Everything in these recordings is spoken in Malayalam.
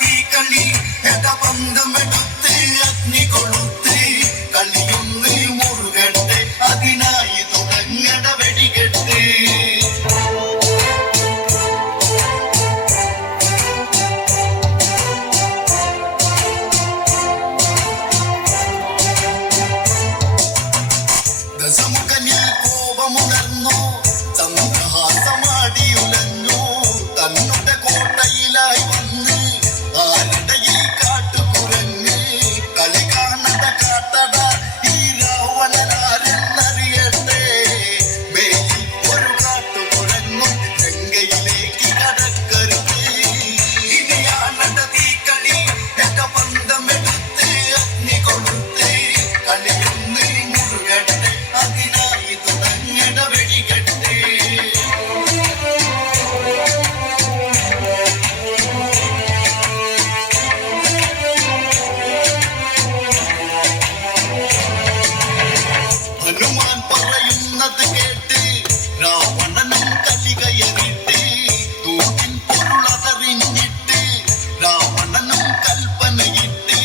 തീക്കളി എന്റെ പന്തമെടുത്ത് അഗ്നി പറയുന്നത് കേട്ട് രാവണനും കലികയറിട്ട് തൂക്കിൻ പൊരുളതറിഞ്ഞിട്ട് രാവണനും കൽപ്പനയിട്ട്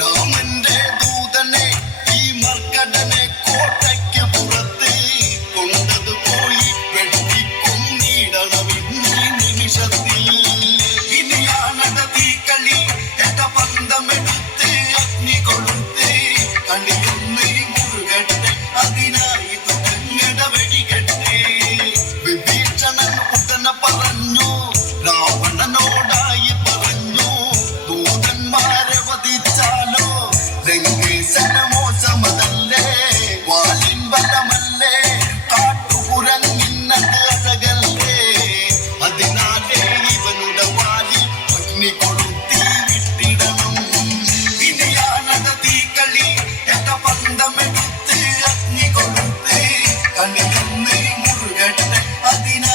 രാമന്റെ ദൂതനെ ഈ മർക്കടനെ കോട്ടയ്ക്ക് പുറത്ത് കൊണ്ടത് പോയി വെട്ടിക്കും നീടണമിന്നീ നിമിഷത്തിൽ. ഇനിയാണട തീക്കളി എന്റെ പന്തമെടുത്ത് അഗ്നി കൊളുത്ത് കളിയൊന്ന് വരമല്ലേ കാട്ടുപുരങ്ങിന്നത് അഴകല്ലേ അതിനാലേ ഇവനുടെ വാലിൽ പഞ്ഞി കൊളുത്തി വിട്ടിടണം. ഇനിയാണത് തീക്കളി എന്ന പന്തമെടുത്ത് അഗ്നി കൊളുത്ത്. കണ്ണിൽ നിന്ന് മുറുകട്ടെ അതിനാൽ